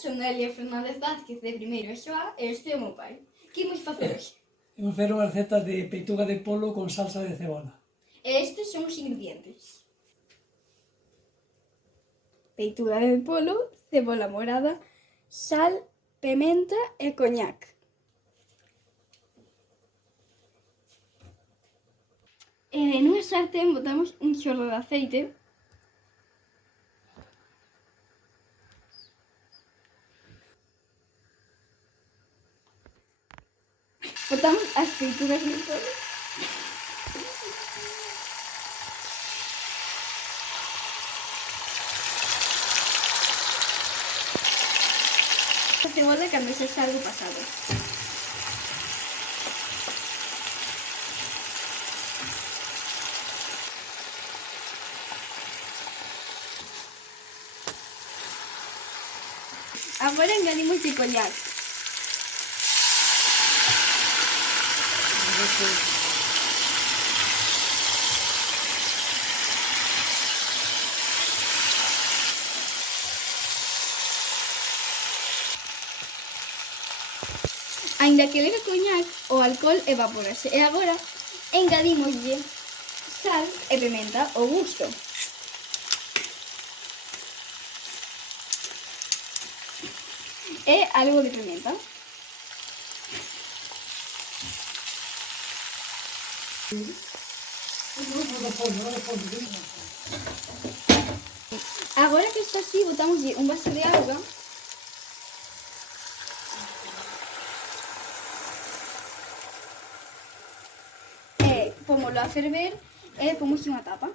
son Elia Fernández Vázquez de primeiro e Xoá e este é o meu pai. Que imos facer hoxe? Imos facer unha receta de peituga de polo con salsa de cebola. E estes son os ingredientes. Peituga de polo, cebola morada, sal, pementa e coñac. Nunha sartén botamos un chorro de aceite. Botamos as peitugas no polo. A cebola cando xa está algo pasado. Agora engadimos de coñac. Aínda que leve coñac, o alcohol evapórase. E agora engadimoslle sal e pementa ao gusto. E algo de pimenta. Agora que está así, botamoslle un vaso de auga. E pomoslo a ferver e pomoslle unha tapa.